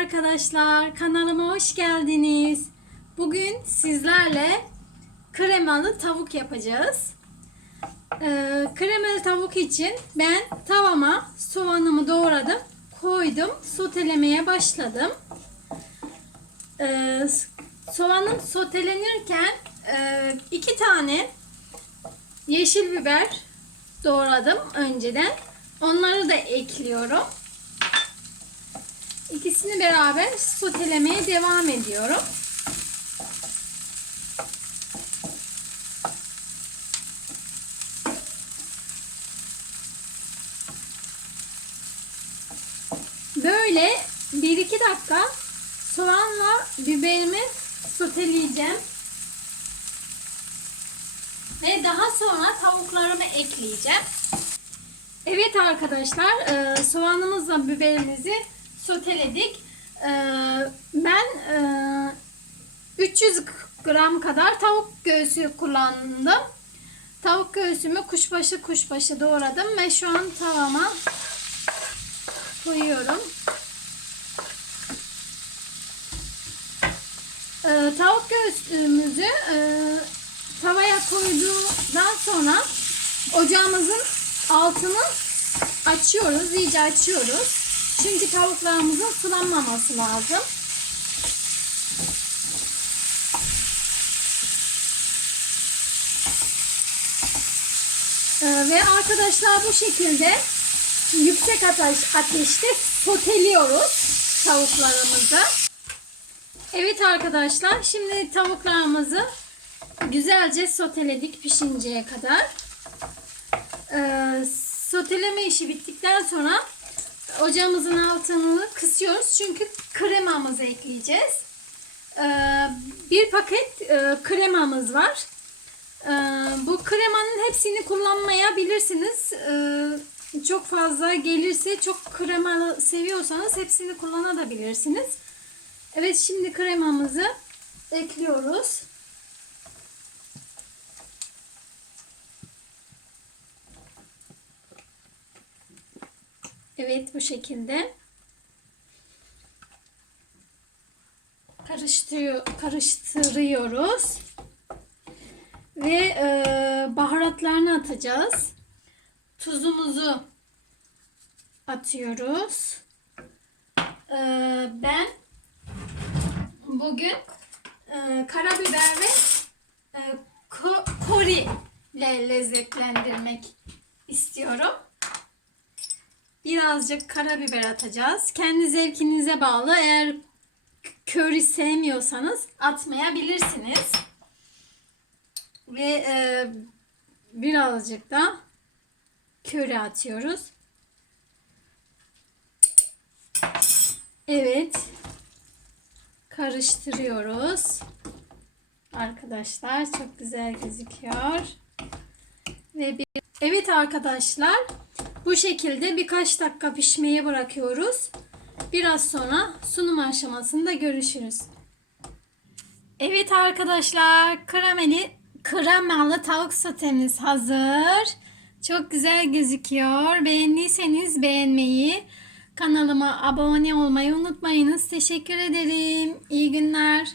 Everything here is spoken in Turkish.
arkadaşlar, kanalıma hoş geldiniz. Bugün sizlerle kremalı tavuk yapacağız. Ee, kremalı tavuk için ben tavama soğanımı doğradım, koydum, sotelemeye başladım. Ee, soğanım sotelenirken e, iki tane yeşil biber doğradım önceden. Onları da ekliyorum. İkisini beraber sotelemeye devam ediyorum. Böyle 1-2 dakika soğanla biberimi soteleyeceğim. Ve daha sonra tavuklarımı ekleyeceğim. Evet arkadaşlar e, soğanımızla biberimizi soteledik. E, ben e, 300 gram kadar tavuk göğsü kullandım. Tavuk göğsümü kuşbaşı kuşbaşı doğradım ve şu an tavama koyuyorum. E, tavuk göğsümüzü e, tavaya koyduğumdan sonra ocağımızın altını açıyoruz. iyice açıyoruz. Çünkü tavuklarımızın sulanmaması lazım. Ee, ve arkadaşlar bu şekilde yüksek ateş, ateşte soteliyoruz tavuklarımızı. Evet arkadaşlar şimdi tavuklarımızı güzelce soteledik pişinceye kadar. Ee, soteleme işi bittikten sonra ocağımızın altını kısıyoruz. Çünkü kremamızı ekleyeceğiz. Ee, bir paket e, kremamız var. Ee, bu kremanın hepsini kullanmayabilirsiniz. Ee, çok fazla gelirse çok kremalı seviyorsanız hepsini kullanabilirsiniz. Evet şimdi kremamızı ekliyoruz. Evet bu şekilde. Karıştırıyor, karıştırıyoruz. Ve e, baharatlarını atacağız. Tuzumuzu atıyoruz. E, ben bugün e, karabiber ve e, ko- kori ile lezzetlendirmek istiyorum. Birazcık karabiber atacağız. Kendi zevkinize bağlı. Eğer köri sevmiyorsanız atmayabilirsiniz. Ve e, birazcık da köri atıyoruz. Evet. Karıştırıyoruz. Arkadaşlar çok güzel gözüküyor. Ve bir... Evet arkadaşlar bu şekilde birkaç dakika pişmeye bırakıyoruz. Biraz sonra sunum aşamasında görüşürüz. Evet arkadaşlar kremeli kremalı tavuk sotemiz hazır. Çok güzel gözüküyor. Beğendiyseniz beğenmeyi, kanalıma abone olmayı unutmayınız. Teşekkür ederim. İyi günler.